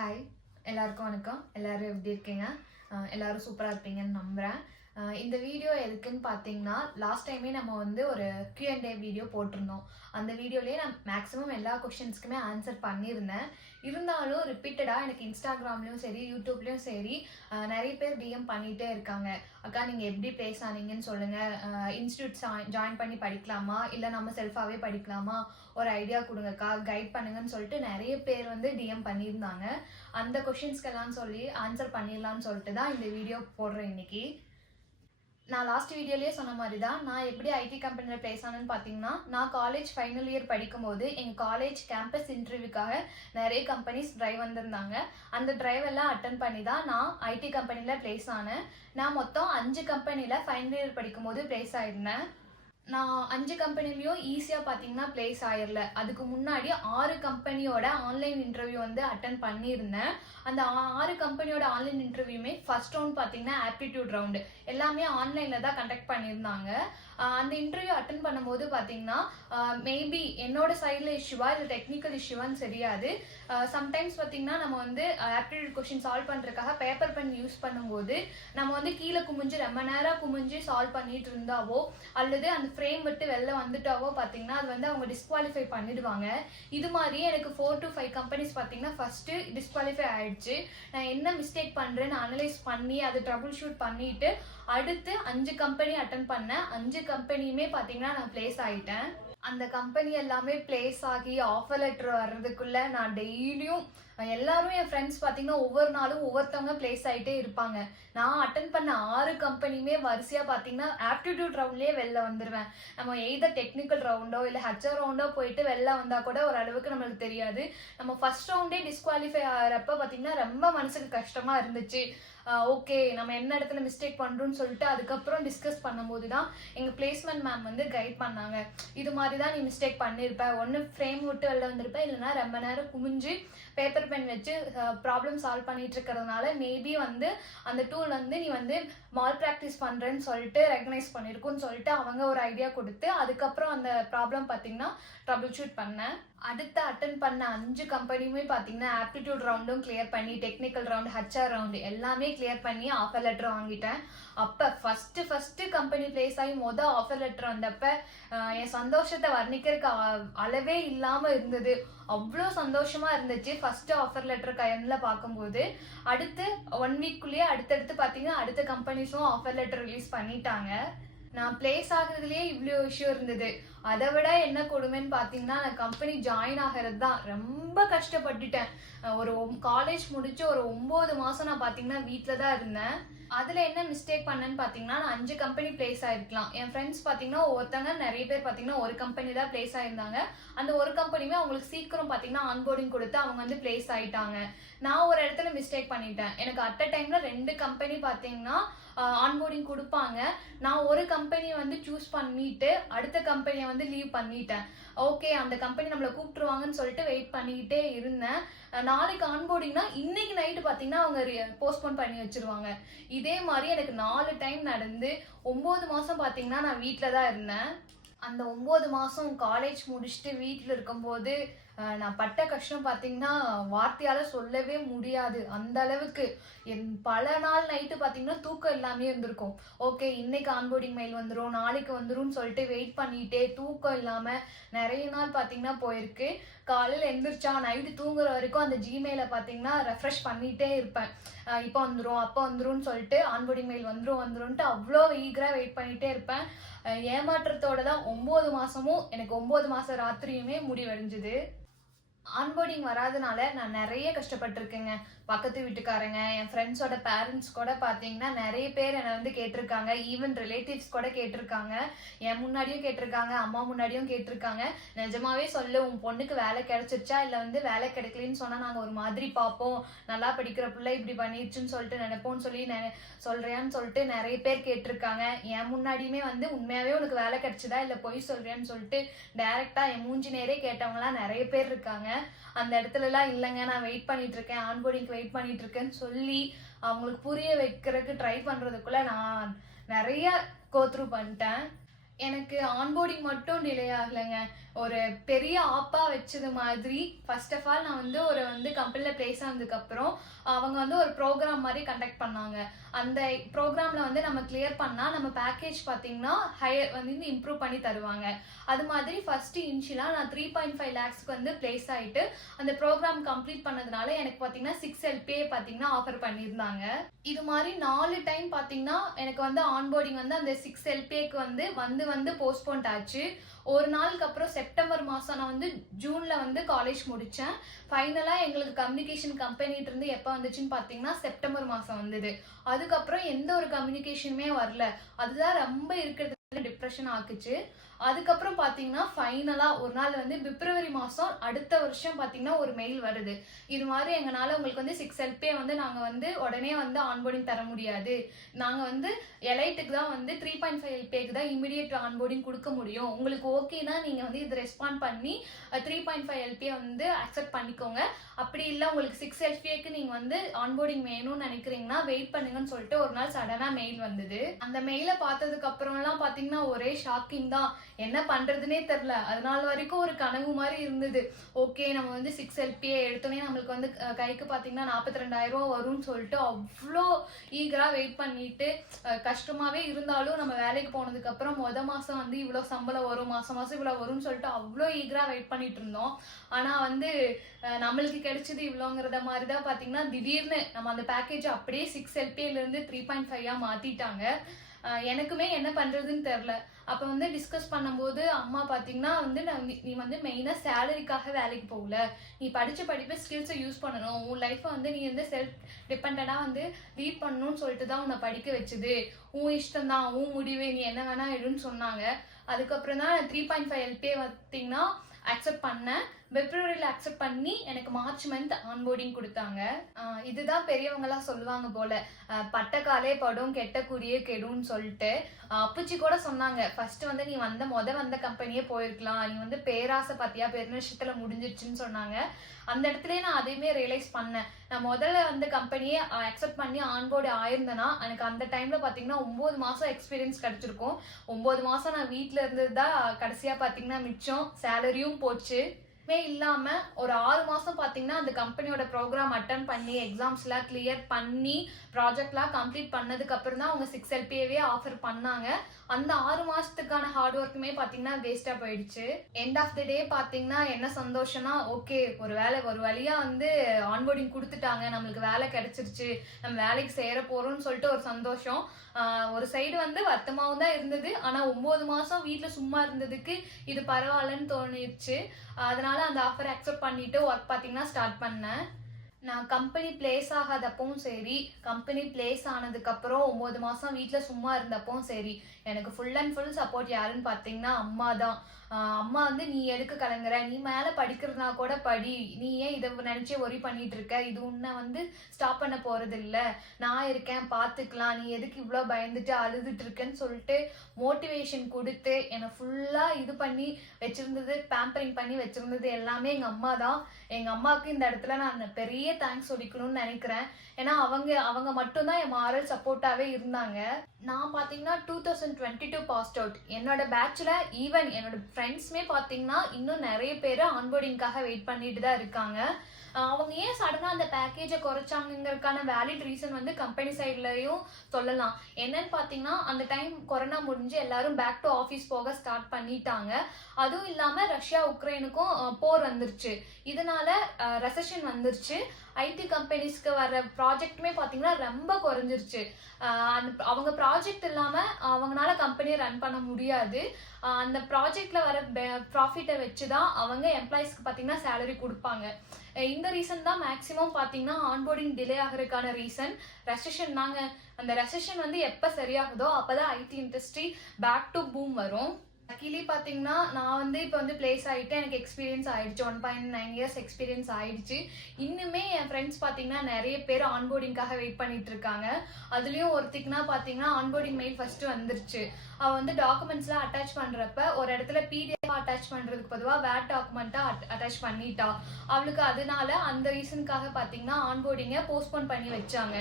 Hi எல்லாருக்கும் வணக்கம். எல்லாரும் எப்படி இருக்கீங்க? எல்லாரும் சூப்பராக இருப்பீங்கன்னு நம்புகிறேன். இந்த வீடியோ எதுக்குன்னு பார்த்தீங்கன்னா, லாஸ்ட் டைமே நம்ம வந்து ஒரு Q&A வீடியோ போட்டிருந்தோம். அந்த வீடியோலேயே நான் மேக்ஸிமம் எல்லா கொஷின்ஸ்க்குமே ஆன்சர் பண்ணியிருந்தேன். இருந்தாலும் ரிப்பீட்டடாக எனக்கு இன்ஸ்டாகிராம்லேயும் சரி, யூடியூப்லேயும் சரி நிறைய பேர் டிஎம் பண்ணிகிட்டே இருக்காங்க. அக்கா நீங்கள் எப்படி ப்ளேஸ் ஆனீங்கன்னு சொல்லுங்கள், இன்ஸ்டியூட் ஜாயின் பண்ணி படிக்கலாமா இல்லை நம்ம செல்ஃபாகவே படிக்கலாமா, ஒரு ஐடியா கொடுங்கக்கா, கைட் பண்ணுங்கன்னு சொல்லிட்டு நிறைய பேர் வந்து டிஎம் பண்ணியிருந்தாங்க. அந்த கொஷின்ஸ்க்கெல்லாம் சொல்லி ஆன்சர் பண்ணிடலான்னு சொல்லிட்டு தான் இந்த வீடியோ போடுறேன் இன்னைக்கு. நான் லாஸ்ட் வீடியோலேயே சொன்ன மாதிரி தான், நான் எப்படி ஐடி கம்பெனியில் ப்ளேஸ் ஆனேன்னு பார்த்தீங்கன்னா, நான் காலேஜ் ஃபைனல் இயர் படிக்கும்போது எங்கள் காலேஜ் கேம்பஸ் இன்டர்வியூக்காக நிறைய கம்பெனிஸ் ட்ரைவ் வந்திருந்தாங்க. அந்த ட்ரைவ் எல்லாம் அட்டன் பண்ணி தான் நான் ஐடி கம்பெனியில் ப்ளேஸ் ஆனேன். நான் மொத்தம் 5 கம்பெனியில் ஃபைனல் இயர் படிக்கும்போது ப்ளேஸ் ஆயிருந்தேன். நான் 5 கம்பெனிலையும் ஈஸியாக பார்த்தீங்கன்னா ப்ளேஸ் ஆயிரல. அதுக்கு முன்னாடி 6 கம்பெனியோட ஆன்லைன் இன்டர்வியூ வந்து அட்டன் பண்ணியிருந்தேன். அந்த 6 கம்பெனியோட ஆன்லைன் இன்டர்வியூமே ஃபர்ஸ்ட் ரவுண்ட் பார்த்தீங்கன்னா ஆப்டிடியூட் ரவுண்டு எல்லாமே ஆன்லைனில் தான் கண்டக்ட் பண்ணியிருந்தாங்க. அந்த இன்டர்வியூ அட்டன் பண்ணும்போது பார்த்தீங்கன்னா மேபி என்னோட சைடில் இஷ்யூவா இல்லை டெக்னிக்கல் இஷ்யூவான்னு தெரியாது. சம்டைம்ஸ் பார்த்தீங்கன்னா நம்ம வந்து ஆப்டிடியூட் கொஷின் சால்வ் பண்ணுறதுக்காக பேப்பர் பென் யூஸ் பண்ணும்போது நம்ம வந்து கீழே குமிஞ்சு ரொம்ப நேரம் குமிஞ்சு சால்வ் பண்ணிட்டு இருந்தாவோ அல்லது அந்த ஃப்ரேம் விட்டு வெளில வந்துட்டாவோ பார்த்தீங்கன்னா அது வந்து அவங்க டிஸ்குவாலிஃபை பண்ணிடுவாங்க. இது மாதிரி எனக்கு 4 to 5 கம்பெனிஸ் பார்த்தீங்கன்னா ஃபர்ஸ்ட் டிஸ்குவாலிஃபை ஆயிடுச்சு. நான் என்ன மிஸ்டேக் பண்ணுறேன்னு அனலைஸ் பண்ணி அதை ட்ரபிள் ஷூட் பண்ணிட்டு அடுத்து 5 கம்பெனி அட்டன் பண்ணேன். 5 கம்பெனியுமே பார்த்தீங்கன்னா நான் பிளேஸ் ஆகிட்டேன். அந்த கம்பெனி எல்லாமே பிளேஸ் ஆகி ஆஃபர் லெட்டர் வர்றதுக்குள்ள நான் டெய்லியும் எல்லாரும் என் ஃப்ரெண்ட்ஸ் பார்த்தீங்கன்னா ஒவ்வொரு நாளும் ஒவ்வொருத்தவங்க பிளேஸ் ஆகிட்டே இருப்பாங்க. நான் அட்டன் பண்ண 6 கம்பெனியுமே வரிசையாக பார்த்தீங்கன்னா ஆப்டிடியூட் ரவுண்ட்லேயே வெளில வந்துடுவேன். நம்ம எய்தர் டெக்னிக்கல் ரவுண்டோ இல்லை ஹெச்ஆர் ரவுண்டோ போயிட்டு வெளில வந்தால் கூட ஓரளவுக்கு நம்மளுக்கு தெரியாது. நம்ம ஃபர்ஸ்ட் ரவுண்டே டிஸ்குவாலிஃபை ஆகிறப்ப பார்த்தீங்கன்னா ரொம்ப மனசுக்கு கஷ்டமாக இருந்துச்சு. ஓகே நம்ம என்ன இடத்துல மிஸ்டேக் பண்ணுறோன்னு சொல்லிட்டு அதுக்கப்புறம் டிஸ்கஸ் பண்ணும்போது தான் எங்கள் பிளேஸ்மெண்ட் மேம் வந்து கைட் பண்ணாங்க. இது மாதிரி தான் நீ மிஸ்டேக் பண்ணியிருப்ப, ஒன்று ஃப்ரேம் விட்டு வெளில வந்திருப்ப, இல்லைனா ரொம்ப நேரம் குமிஞ்சு பேப்பர் பென் வச்சு ப்ராப்ளம் சால்வ் பண்ணிட்டு இருக்கிறதுனால மேபி வந்து அந்த டூல் வந்து நீ வந்து மால் ப்ராக்டிஸ் பண்ணுறேன்னு சொல்லிட்டு ரெகனைஸ் பண்ணியிருக்குன்னு சொல்லிட்டு அவங்க ஒரு ஐடியா கொடுத்து அதுக்கப்புறம் அந்த ப்ராப்ளம் பார்த்தீங்கன்னா ட்ரபிள் ஷூட் பண்ணேன். அடுத்து அட்டன் பண்ண 5 கம்பெனியுமே பார்த்தீங்கன்னா ஆப்டிடியூட் ரவுண்டும் கிளியர் பண்ணி டெக்னிக்கல் ரவுண்ட் ஹெச்ஆர் ரவுண்டு எல்லாமே கிளியர் பண்ணி ஆஃபர் லெட்டர் வாங்கிட்டேன். அப்போ ஃபஸ்ட்டு கம்பெனி பிளேஸ் ஆகி ஆஃபர் லெட்டர் வந்தப்ப என் சந்தோஷத்தை வர்ணிக்கிறதுக்கு அளவே இல்லாமல் இருந்தது. அவ்வளோ சந்தோஷமாக இருந்துச்சு ஃபஸ்ட்டு ஆஃபர் லெட்டர் கையில் பார்க்கும்போது. அடுத்து 1 வீக்குள்ளேயே அடுத்தடுத்து பார்த்தீங்கன்னா அடுத்த கம்பெனிஸும் ஆஃபர் லெட்டர் ரிலீஸ் பண்ணிட்டாங்க. நான் பிளேஸ் ஆகுறதுலேயே இவ்வளோ விஷயம் இருந்தது. அதை விட என்ன கொடுமைன்னு பார்த்தீங்கன்னா நான் கம்பெனி ஜாயின் ஆகிறது தான் ரொம்ப கஷ்டப்பட்டுட்டேன். ஒரு காலேஜ் முடிச்சு ஒரு 9 மாதம் நான் பார்த்தீங்கன்னா வீட்டில் தான் இருந்தேன். அதில் என்ன மிஸ்டேக் பண்ணேன்னு பார்த்தீங்கன்னா நான் 5 கம்பெனி பிளேஸ் ஆகிருக்கலாம். என் ஃப்ரெண்ட்ஸ் பார்த்தீங்கன்னா ஒருத்தங்க நிறைய பேர் பார்த்தீங்கன்னா ஒரு கம்பெனி தான் பிளேஸ் ஆகிருந்தாங்க. அந்த ஒரு கம்பெனியுமே அவங்களுக்கு சீக்கிரம் பார்த்தீங்கன்னா ஆன்போர்டிங் கொடுத்து அவங்க வந்து பிளேஸ் ஆகிட்டாங்க. நான் ஒரு இடத்துல மிஸ்டேக் பண்ணிட்டேன். எனக்கு அட் அ டைமில் 2 கம்பெனி பார்த்தீங்கன்னா ஆன்போர்டிங் கொடுப்பாங்க. நான் ஒரு கம்பெனி வந்து சூஸ் பண்ணிட்டு அடுத்த கம்பெனியை வந்து லீவ் பண்ணிட்டேன். ஓகே அந்த கம்பெனி நம்மளை கூப்பிட்டுருவாங்கன்னு சொல்லிட்டு வெயிட் பண்ணிக்கிட்டே இருந்தேன். நாளைக்கு ஆன்போர்டிங்னா இன்னைக்கு நைட்டு பார்த்தீங்கன்னா அவங்க போஸ்ட்போன் பண்ணி வச்சிருவாங்க. இதே மாதிரி எனக்கு 4 டைம் நடந்து 9 மாதம் பார்த்தீங்கன்னா நான் வீட்டில் தான் இருந்தேன். அந்த 9 மாதம் காலேஜ் முடிச்சுட்டு வீட்டில் இருக்கும்போது நான் பட்ட கஷ்டம் பார்த்தீங்கன்னா வார்த்தையால் சொல்லவே முடியாது. அந்த அளவுக்கு பல நாள் நைட்டு பார்த்தீங்கன்னா தூக்கம் எல்லாமே இருந்திருக்கும். ஓகே இன்னைக்கு ஆன்போர்டிங் மெயில் வந்துடும் நாளைக்கு வந்துடும் சொல்லிட்டு வெயிட் பண்ணிட்டே தூக்கம் இல்லாமல் நிறைய நாள் பார்த்தீங்கன்னா போயிருக்கு. காலையில் எந்திரிச்சா நைட்டு தூங்குற வரைக்கும் அந்த ஜிமெயிலை பார்த்தீங்கன்னா ரெஃப்ரெஷ் பண்ணிகிட்டே இருப்பேன். இப்போ வந்துடும் அப்போ வந்துடும் சொல்லிட்டு ஆன்போர்டிங் மெயில் வந்துரும்ன்ட்டு அவ்வளோ ஈகராக வெயிட் பண்ணிகிட்டே இருப்பேன். ஏமாற்றத்தோட தான் 9 மாதமும் எனக்கு 9 மாதம் ராத்திரியுமே முடிவடைஞ்சுது. ஆன்போர்டிங் வராதனால நான் நிறைய கஷ்டப்பட்டிருக்கேங்க. பக்கத்து வீட்டுக்காரங்க என் ஃப்ரெண்ட்ஸோட பேரண்ட்ஸ் கூட பார்த்தீங்கன்னா நிறைய பேர் என்னை வந்து கேட்டிருக்காங்க. ஈவன் ரிலேட்டிவ்ஸ் கூட கேட்டிருக்காங்க. என் முன்னாடியும் கேட்டிருக்காங்க, அம்மா முன்னாடியும் கேட்டிருக்காங்க. நிஜமாவே சொல்லு உன் பொண்ணுக்கு வேலை கிடைச்சிருச்சா இல்லை வந்து வேலை கிடைக்கலன்னு சொன்னால் நாங்கள் ஒரு மாதிரி பார்ப்போம், நல்லா படிக்கிற பிள்ளை இப்படி பண்ணிடுச்சுன்னு சொல்லிட்டு நினைப்போம்னு சொல்லி சொல்றியான்னு சொல்லிட்டு நிறைய பேர் கேட்டிருக்காங்க. என் முன்னாடியுமே வந்து உண்மையாகவே உனக்கு வேலை கிடைச்சதா இல்லை பொய் சொல்றியான்னு சொல்லிட்டு டைரெக்டாக என் மூஞ்சி நேரே கேட்டவங்களாம் நிறைய பேர் இருக்காங்க. அந்த இடத்துலலாம் இல்லைங்க நான் வெயிட் பண்ணிட்டு இருக்கேன் ஆன்போர்டிங்க்கு வெயிட் பண்ணிட்டு இருக்கேன்னு சொல்லி அவங்களுக்கு புரிய வைக்கிறதுக்கு ட்ரை பண்ணுறதுக்குள்ள நான் நிறைய கோத்ரூ பண்ணிட்டேன். எனக்கு ஆன்போர்டிங் மட்டும் டிலே ஆகலைங்க. ஒரு பெரிய ஆப்பா வச்சது மாதிரி. ஃபர்ஸ்ட் ஆஃப் ஆல் நான் வந்து ஒரு கம்பெனியில் பிளேஸ் ஆனதுக்கப்புறம் அவங்க வந்து ஒரு ப்ரோக்ராம் மாதிரி கண்டக்ட் பண்ணாங்க. அந்த ப்ரோக்ராமில் வந்து நம்ம கிளியர் பண்ணால் நம்ம பேக்கேஜ் பார்த்தீங்கன்னா ஹையர் வந்து இம்ப்ரூவ் பண்ணி தருவாங்க. அது மாதிரி ஃபஸ்ட்டு இனிஷியலாக நான் 3.5 lakhsக்கு வந்து பிளேஸ் ஆகிட்டு அந்த ப்ரோக்ராம் கம்ப்ளீட் பண்ணதுனால எனக்கு பார்த்தீங்கன்னா 6 LPA பார்த்தீங்கன்னா ஆஃபர் பண்ணியிருந்தாங்க. இது மாதிரி 4 டைம் பார்த்தீங்கன்னா எனக்கு வந்து ஆன்போர்டிங் வந்து அந்த 6 LPAக்கு வந்து போஸ்ட்போன் ஆச்சு. ஒரு நாளுக்கு அப்புறம் செப்டம்பர் மாதம் நான் வந்து ஜூனில் வந்து காலேஜ் முடித்தேன். ஃபைனலாக எங்களுக்கு கம்யூனிகேஷன் கம்பெனிட்டு இருந்து எப்போ வந்துச்சுன்னு பார்த்தீங்கன்னா செப்டம்பர் மாதம் வந்தது. அதுக்கப்புறம் எந்த ஒரு கம்யூனிகேஷனுமே வரல. அதுதான் ரொம்ப இருக்கிறது டிப்ரெஷன் ஆக்குச்சு. அதுக்கப்புறம் பார்த்தீங்கன்னா ஃபைனலாக ஒரு நாள் வந்து பிப்ரவரி மாதம் அடுத்த வருஷம் பார்த்தீங்கன்னா ஒரு மெயில் வருது. இது மாதிரி எங்களால் உங்களுக்கு வந்து 6 LPA வந்து நாங்கள் வந்து உடனே வந்து ஆன்போர்டிங் தர முடியாது. நாங்கள் வந்து எலைட்டுக்கு தான் வந்து 3.5 LPAக்கு தான் இமிடியேட் ஆன்போர்டிங் கொடுக்க முடியும். உங்களுக்கு ஓகேனா நீங்கள் வந்து இது ரெஸ்பாண்ட் பண்ணி 3.5 LPA வந்து அக்செப்ட் பண்ணிக்கோங்க. அப்படி இல்லை உங்களுக்கு 6 LPAக்கு நீங்கள் வந்து ஆன்போர்டிங் வேணும்னு நினைக்கிறீங்கன்னா வெயிட் பண்ணுங்கன்னு சொல்லிட்டு ஒரு நாள் சடனாக மெயில் வந்தது. அந்த மெயிலை பார்த்ததுக்கு அப்புறம்லாம் பார்த்தீங்கன்னா ஒரே ஷாக்கிங் தான். என்ன பண்றதுனே தெரியல. அதனால வரைக்கும் ஒரு கனவு மாதிரி இருந்தது. ஓகே நம்ம வந்து 6 LPA எடுத்தோன்னே நம்மளுக்கு வந்து கைக்கு பார்த்தீங்கன்னா 42,000 ரூபா வரும்னு சொல்லிட்டு அவ்வளோ ஈகரா வெயிட் பண்ணிட்டு கஷ்டமாவே இருந்தாலும் நம்ம வேலைக்கு போனதுக்கு அப்புறம் மாசம் வந்து இவ்வளோ சம்பளம் வரும், மாசம் இவ்வளோ வரும்னு சொல்லிட்டு அவ்வளோ ஈகரா வெயிட் பண்ணிட்டு இருந்தோம். ஆனா வந்து நம்மளுக்கு கிடைச்சது இவ்வளோங்கிறத மாதிரி தான் பார்த்தீங்கன்னா திடீர்னு நம்ம அந்த பேக்கேஜ் அப்படியே 6 LPAலேருந்து 3.5 மாத்திட்டாங்க. எனக்குமே என்ன பண்றதுன்னு தெரியல. அப்போ வந்து டிஸ்கஸ் பண்ணும்போது அம்மா பார்த்தீங்கன்னா வந்து நீ வந்து மெயினாக சேலரிக்காக வேலைக்கு போகல, நீ படித்த படிப்பை ஸ்கில்ஸை யூஸ் பண்ணணும், உன் லைஃப்பை வந்து நீ வந்து செல்ஃப் டிபெண்டாக வந்து லீட் பண்ணணும்னு சொல்லிட்டு தான் உன்னை படிக்க வச்சுது, உன் இஷ்டம் தான், உன் முடிவு, நீ என்ன வேணா எடுன்னு சொன்னாங்க. அதுக்கப்புறம் தான் 3.5 LPA பார்த்தீங்கன்னா அக்செப்ட் பண்ணேன். பிப்ரவரியில் அக்செப்ட் பண்ணி எனக்கு மார்ச் மந்த் ஆன்போர்டிங் கொடுத்தாங்க. இதுதான் பெரியவங்களாம் சொல்லுவாங்க போல, பட்டக்காலே படும் கெட்ட குறியே கெடுன்னு சொல்லிட்டு. அப்புச்சி கூட சொன்னாங்க, ஃபர்ஸ்ட் வந்து நீ வந்த கம்பெனியே போயிருக்கலாம், நீ வந்து பேராசை பார்த்தியா, பெருநிஷத்துல முடிஞ்சிருச்சுன்னு சொன்னாங்க. அந்த இடத்துலயே நான் அதையுமே ரியலைஸ் பண்ணேன். நான் முதல்ல வந்து கம்பெனியே அக்செப்ட் பண்ணி ஆன்போர்டு ஆயிருந்தேன்னா எனக்கு அந்த டைம்ல பார்த்தீங்கன்னா 9 மாசம் எக்ஸ்பீரியன்ஸ் கிடைச்சிருக்கும். 9 மாசம் நான் வீட்டில் இருந்தது தான் கடைசியா பார்த்தீங்கன்னா மிச்சம், சேலரியும் போச்சு. இல்லாம ஒரு 6 மாசம் பாத்தீங்கன்னா அந்த கம்பெனியோட ப்ரோக்ராம் அட்டன் பண்ணி எக்ஸாம்ஸ்லாம் கிளியர் பண்ணி ப்ராஜெக்ட்லாம் கம்ப்ளீட் பண்ணதுக்கு அப்புறம் தான் அவங்க 6 LPAவே ஆஃபர் பண்ணாங்க. அந்த 6 மாசத்துக்கான ஹார்ட் ஒர்க்குமே பாத்தீங்கன்னா வேஸ்டா போயிடுச்சு. எண்ட் ஆஃப் தி டே பாத்தீங்கன்னா என்ன சந்தோஷம்னா, ஓகே ஒரு வழியா வந்து ஆன்போர்டிங் கொடுத்துட்டாங்க, நம்மளுக்கு வேலை கிடைச்சிருச்சு, நம்ம வேலைக்கு சேர போறோம்னு சொல்லிட்டு ஒரு சந்தோஷம். ஒரு சைடு வந்து வருத்தமாகவும் தான் இருந்தது. ஆனா 9 மாசம் வீட்டுல சும்மா இருந்ததுக்கு இது பரவாயில்லன்னு தோணிடுச்சு. அதனால அந்த ஆஃபர் அக்செப்ட் பண்ணிட்டு ஒர்க் பார்த்தீங்கன்னா ஸ்டார்ட் பண்ணேன். நான் கம்பெனி பிளேஸ் ஆகாதப்பவும் சரி, கம்பெனி பிளேஸ் ஆனதுக்கப்புறம் 9 மாதம் வீட்டில் சும்மா இருந்தப்பவும் சரி, எனக்கு ஃபுல் அண்ட் ஃபுல் சப்போர்ட் யாருன்னு பார்த்தீங்கன்னா அம்மா தான். அம்மா வந்து நீ எதுக்கு கலங்குற, நீ மேலே படிக்கிறதுனா கூட படி, நீ ஏன் இதை நினச்சே ஒரி பண்ணிட்டு இருக்க, இது உன்னை வந்து ஸ்டாப் பண்ண போகிறது இல்லை, நான் இருக்கேன் பார்த்துக்கலாம், நீ எதுக்கு இவ்வளோ பயந்துட்டு அழுதுட்டு இருக்கேன்னு சொல்லிட்டு மோட்டிவேஷன் கொடுத்து என்னை ஃபுல்லாக இது பண்ணி வச்சுருந்தது, பேம்பரிங் பண்ணி வச்சுருந்தது எல்லாமே எங்கள் அம்மா தான். எங்கள் அம்மாவுக்கு இந்த இடத்துல நான் பெரிய தேங்க்ஸ் சொல்லிக்கணும்னு நினைக்கிறேன். ஏன்னா அவங்க மட்டும்தான் என் மாரல் சப்போர்ட்டாகவே இருந்தாங்க. நான் பார்த்தீங்கன்னா 2022 பாஸ்ட் அவுட். என்னோட பேட்ச்ல ஈவன் என்னோட ஃப்ரெண்ட்ஸுமே பார்த்தீங்கன்னா இன்னும் நிறைய பேர் ஆன்போர்டிங்காக வெயிட் பண்ணிட்டு தான் இருக்காங்க. அவங்க ஏன் சடனாக அந்த பேக்கேஜை குறைச்சாங்கிறதுக்கான வேலிட் ரீசன் வந்து கம்பெனி சைட்லையும் சொல்லலாம். என்னன்னு பார்த்தீங்கன்னா அந்த டைம் கொரோனா முடிஞ்சு எல்லாரும் பேக் டு ஆஃபீஸ் போக ஸ்டார்ட் பண்ணிட்டாங்க. அதுவும் இல்லாமல் ரஷ்யா உக்ரைனுக்கும் போர் வந்துருச்சு. இதனால ரெசஷன் வந்துருச்சு. ஐடி கம்பெனிஸ்க்கு வர ப்ராஜெக்ட்டுமே பார்த்தீங்கன்னா ரொம்ப குறைஞ்சிருச்சு. அவங்க ப்ராஜெக்ட் இல்லாமல் அவங்களால கம்பெனியை ரன் பண்ண முடியாது. அந்த ப்ராஜெக்டில் வர ப்ராஃபிட்டை வச்சு தான் அவங்க எம்ப்ளாயிஸ்க்கு பார்த்தீங்கன்னா சேலரி கொடுப்பாங்க. இந்த ரீசன் தான் மேக்ஸிமம் பார்த்தீங்கன்னா ஆன்போர்டிங் டிலே ஆகிறதுக்கான ரீசன். ரெசஷன் அந்த ரெசஷன் வந்து எப்போ சரியாகுதோ அப்போ தான் IT industry back to boom வரும். லக்கிலி பார்த்தீங்கன்னா நான் வந்து இப்போ வந்து பிளேஸ் ஆகிட்டு எனக்கு எக்ஸ்பீரியன்ஸ் ஆயிடுச்சு. 1.9 இயர்ஸ் எக்ஸ்பீரியன்ஸ் ஆயிடுச்சு. இன்னுமே என் ஃப்ரெண்ட்ஸ் பார்த்தீங்கன்னா நிறைய பேர் ஆன்போர்டிங்காக வெயிட் பண்ணிட்டு இருக்காங்க. அதுலேயும் ஒருத்திக்குனா பார்த்தீங்கன்னா ஆன்போர்டிங் மெயில் ஃபர்ஸ்ட் வந்துருச்சு. அவள் வந்து டாக்குமெண்ட்ஸ்லாம் அட்டாச் பண்ணுறப்ப ஒரு இடத்துல PDF அட்டாச் பண்ணுறதுக்கு பொதுவாக வேட் டாக்குமெண்ட்டாக அட்டாச் பண்ணிட்டா. அவளுக்கு அதனால அந்த ரீசனுக்காக பார்த்தீங்கன்னா ஆன்போர்டிங்கை போஸ்ட்போன் பண்ணி வச்சாங்க.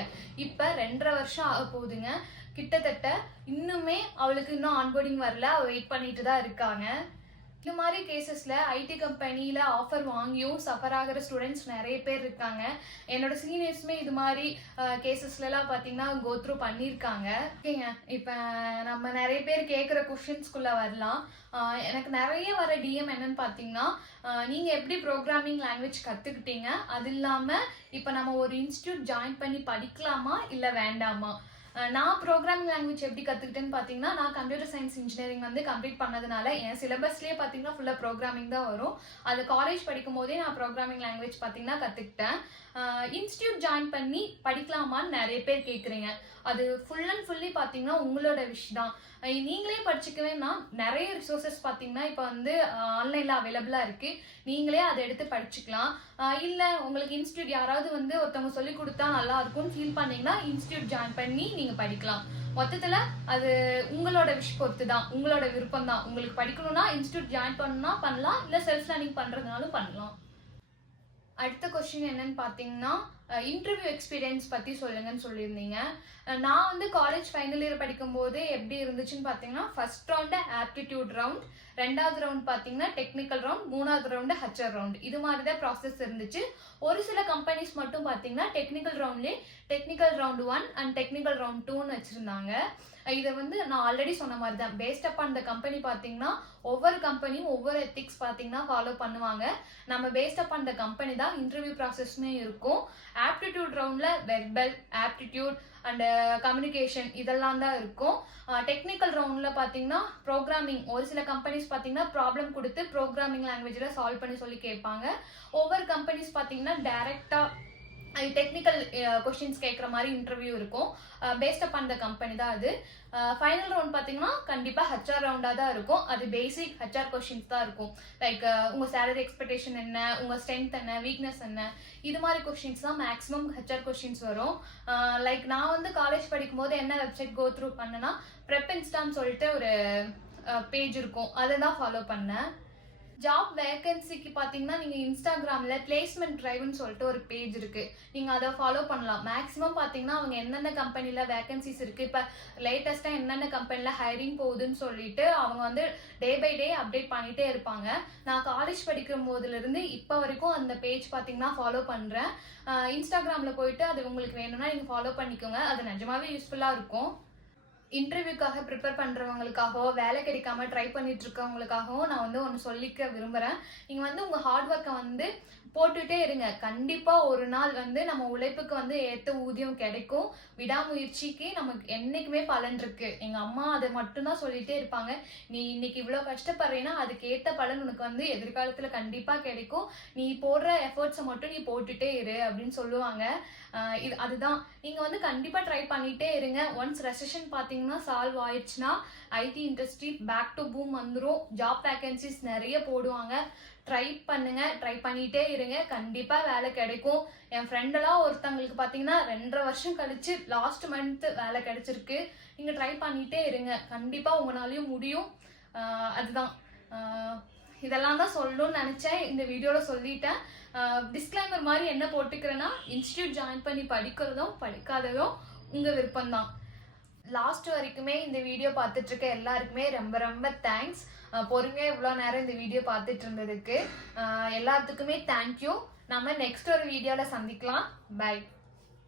இப்போ 2.5 வருஷம் ஆக போகுதுங்க. கிட்டத்தட்ட இன்னுமே அவளுக்கு இன்னும் ஆன்போர்டிங் வரல, அவள் வெயிட் பண்ணிட்டு தான் இருக்காங்க. இந்த மாதிரி கேசஸ்ல ஐடி கம்பெனியில் ஆஃபர் வாங்கியும் சஃபர் ஆகிற ஸ்டூடெண்ட்ஸ் நிறைய பேர் இருக்காங்க. என்னோட சீனியர்ஸுமே இது மாதிரி கேசஸ்லாம் பார்த்தீங்கன்னா கோத்ரூ பண்ணியிருக்காங்க. ஓகேங்க, இப்போ நம்ம நிறைய பேர் கேட்குற கொஷின்ஸ்குள்ளே வரலாம். எனக்கு நிறைய வர டிஎம் என்னன்னு பார்த்தீங்கன்னா, நீங்கள் எப்படி ப்ரோக்ராமிங் லாங்குவேஜ் கற்றுக்கிட்டீங்க, அது இல்லாமல் இப்போ நம்ம ஒரு இன்ஸ்டியூட் ஜாயின் பண்ணி படிக்கலாமா இல்லை வேண்டாமா? நான் ப்ரோக்ராமிங் லாங்குவேஜ் எப்படி கற்றுக்கிட்டேன்னு பார்த்தீங்கன்னா, நான் கம்ப்யூட்டர் சயின்ஸ் இன்ஜினியரிங் வந்து கம்ப்ளீட் பண்ணதுனால என் சிலபஸ்லேயே பார்த்தீங்கன்னா ஃபுல்லாக ப்ரோக்ராமிங் தான் வரும். அது காலேஜ் படிக்கும் போதே நான் ப்ரோக்ராமிங் லாங்குவேஜ் பார்த்தீங்கன்னா கற்றுக்கிட்டேன். இன்ஸ்டியூட் ஜாயின் பண்ணி படிக்கலாமான்னு நிறைய பேர் கேட்குறீங்க. அது ஃபுல் அண்ட் ஃபுல்லி பார்த்தீங்கன்னா உங்களோட விஷ் தான். நீங்களே படிச்சுக்கவேன்னா நிறைய ரிசோர்ஸஸ் பார்த்தீங்கன்னா இப்போ வந்து ஆன்லைனில் அவைலபிளாக இருக்குது. நீங்களே அதை எடுத்து படிச்சுக்கலாம். இல்லை உங்களுக்கு இன்ஸ்டியூட் யாராவது வந்து ஒருத்தவங்க சொல்லி கொடுத்தா நல்லா இருக்கும்னு ஃபீல் பண்ணீங்கன்னா இன்ஸ்டியூட் ஜாயின் பண்ணி நீங்கள் படிக்கலாம். மொத்தத்தில் அது உங்களோட விஷ் பொறுத்து தான், உங்களோட விருப்பம் தான். உங்களுக்கு படிக்கணும்னா இன்ஸ்டியூட் ஜாயின் பண்ணணும்னா பண்ணலாம், இல்லை செல்ஃப் லேர்னிங் பண்ணுறதுனாலும் பண்ணலாம். அடுத்த கொஸ்டின் என்னன்னு பார்த்தீங்கன்னா, இன்டர்வியூ எக்ஸ்பீரியன்ஸ் பற்றி சொல்லுங்கன்னு சொல்லியிருந்தீங்க. நான் வந்து காலேஜ் ஃபைனல் இயர் படிக்கும்போது எப்படி இருந்துச்சுன்னு பார்த்தீங்கன்னா, ஃபர்ஸ்ட் ரவுண்டு ஆப்டிடியூட் ரவுண்ட், ரெண்டாவது ரவுண்ட் பார்த்தீங்கன்னா டெக்னிக்கல் ரவுண்ட், மூணாவது ரவுண்டு ஹச்ஆர் ரவுண்ட். இது மாதிரி தான் ப்ராசஸ் இருந்துச்சு. ஒரு சில கம்பெனிஸ் மட்டும் பார்த்தீங்கன்னா டெக்னிக்கல் ரவுண்ட்லேயே technical round 1 and technical round 2ன்னு வச்சுருந்தாங்க. இதை வந்து நான் ஆல்ரெடி சொன்ன மாதிரி தான், based upon the company பார்த்தீங்கன்னா ஒவ்வொரு கம்பெனியும் ஒவ்வொரு எத்திக்ஸ் பார்த்தீங்கன்னா ஃபாலோ பண்ணுவாங்க. நம்ம based upon the company தான் இன்டர்வியூ ப்ராசஸ்மே இருக்கும். ஆப்டிடியூட் ரவுண்டில் வெர்பல், ஆப்டிடியூட் அண்ட் கம்யூனிகேஷன் இதெல்லாம் தான் இருக்கும். டெக்னிக்கல் ரவுண்டில் பார்த்தீங்கன்னா ப்ரோக்ராமிங், ஒரு சில கம்பெனிஸ் பார்த்தீங்கன்னா ப்ராப்ளம் கொடுத்து ப்ரோக்ராமிங் லாங்குவேஜில் சால்வ் பண்ணி சொல்லி கேட்பாங்க. ஒவ்வொரு கம்பெனிஸ் பார்த்தீங்கன்னா டைரெக்டாக டெக்னிக்கல் கொஸ்டின்ஸ் கேட்குற மாதிரி இன்டர்வியூ இருக்கும். Based upon the company தான் அது. ஃபைனல் ரவுண்ட் பார்த்தீங்கன்னா கண்டிப்பாக ஹச்ஆர் ரவுண்டாக தான் இருக்கும். அது பேசிக் ஹச்ஆர் கொஸ்டின்ஸ் தான் இருக்கும். லைக் உங்கள் சேலரி எக்ஸ்பெக்டேஷன் என்ன, உங்கள் ஸ்ட்ரென்த் என்ன, வீக்னஸ் என்ன, இது மாதிரி கொஸ்டின்ஸ் தான் மேக்ஸிமம் ஹச்ஆர் கொஸ்டின்ஸ் வரும். லைக் நான் வந்து காலேஜ் படிக்கும்போது என்ன வெப்சைட் கோ த்ரூ பண்ணேன்னா, ப்ரெப் இன்ஸ்டான்னு சொல்லிட்டு ஒரு பேஜ் இருக்கும், அதை தான் ஃபாலோ பண்ணேன். ஜாப் வேகன்சிக்கு பார்த்தீங்கன்னா நீங்கள் இன்ஸ்டாகிராமில் பிளேஸ்மெண்ட் ட்ரைவ்னு சொல்லிட்டு ஒரு பேஜ் இருக்குது, நீங்கள் அதை ஃபாலோ பண்ணலாம். மேக்ஸிமம் பார்த்தீங்கன்னா அவங்க என்னென்ன கம்பெனியில் வேகன்சிஸ் இருக்குது, இப்போ லேட்டஸ்ட்டாக என்னென்ன கம்பெனியில் ஹைரிங் போகுதுன்னு சொல்லிட்டு அவங்க வந்து டே பை டே அப்டேட் பண்ணிகிட்டே இருப்பாங்க. நான் காலேஜ் படிக்கும் போதுலேருந்து இப்போ வரைக்கும் அந்த பேஜ் பார்த்தீங்கன்னா ஃபாலோ பண்ணுறேன். இன்ஸ்டாகிராமில் போயிட்டு அது உங்களுக்கு வேணும்னா நீங்கள் ஃபாலோ பண்ணிக்கோங்க, அது நிஜமாவே யூஸ்ஃபுல்லாக இருக்கும். இன்டர்வியூக்காக ப்ரிப்பேர் பண்ணுறவங்களுக்காகவோ வேலை கிடைக்காம ட்ரை பண்ணிட்டு இருக்கவங்களுக்காகவும் நான் வந்து ஒன்று சொல்லிக்க விரும்புகிறேன். நீங்கள் வந்து உங்கள் ஹார்ட் ஒர்க்கை வந்து போட்டுகிட்டே இருங்க. கண்டிப்பாக ஒரு நாள் வந்து நம்ம உழைப்புக்கு வந்து ஏற்ற ஊதியம் கிடைக்கும். விடாமுயற்சிக்கு நமக்கு என்றைக்குமே பலன் இருக்குது. எங்கள் அம்மா அதை மட்டும்தான் சொல்லிகிட்டே இருப்பாங்க, நீ இன்னைக்கு இவ்வளோ கஷ்டப்படுறீன்னா அதுக்கு ஏற்ற பலன் உனக்கு வந்து எதிர்காலத்தில் கண்டிப்பாக கிடைக்கும், நீ போடுற எஃபர்ட்ஸை மட்டும் நீ போட்டுகிட்டே இரு அப்படின்னு சொல்லுவாங்க. அதுதான் நீங்கள் வந்து கண்டிப்பாக ட்ரை பண்ணிகிட்டே இருங்க. ஒன்ஸ் ரெசெஷன் பார்த்தீங்கன்னா சால்வ் ஆயிடுச்சுன்னா IT industry back to boom வந்துடும். ஜாப் வேகன்சிஸ் நிறைய போடுவாங்க. ட்ரை பண்ணுங்க, ட்ரை பண்ணிகிட்டே இருங்க, கண்டிப்பாக வேலை கிடைக்கும். என் ஃப்ரெண்டெல்லாம் ஒருத்தவங்களுக்கு பார்த்தீங்கன்னா 2.5 வருஷம் கழிச்சு லாஸ்ட் மந்த்து வேலை கிடைச்சிருக்கு. நீங்கள் ட்ரை பண்ணிகிட்டே இருங்க, கண்டிப்பாக உங்களாலையும் முடியும். அதுதான், இதெல்லாம் தான் சொல்லணும்னு நினச்சேன், இந்த வீடியோவில் சொல்லிட்டேன். டிஸ்க்ளைமர் மாதிரி என்ன போட்டுக்கிறேன்னா, இன்ஸ்டியூட் ஜாயின் பண்ணி படிக்கிறதும் படிக்காததும் உங்கள் விருப்பம்தான். லாஸ்ட் வரைக்குமே இந்த வீடியோ பார்த்துட்டு இருக்க எல்லாருக்குமே ரொம்ப ரொம்ப தேங்க்ஸ். பொறுமையாக இவ்வளோ நேரம் இந்த வீடியோ பார்த்துட்டு இருந்ததுக்கு எல்லாத்துக்குமே தேங்க்யூ. நம்ம நெக்ஸ்ட் ஒரு வீடியோவில் சந்திக்கலாம். பை.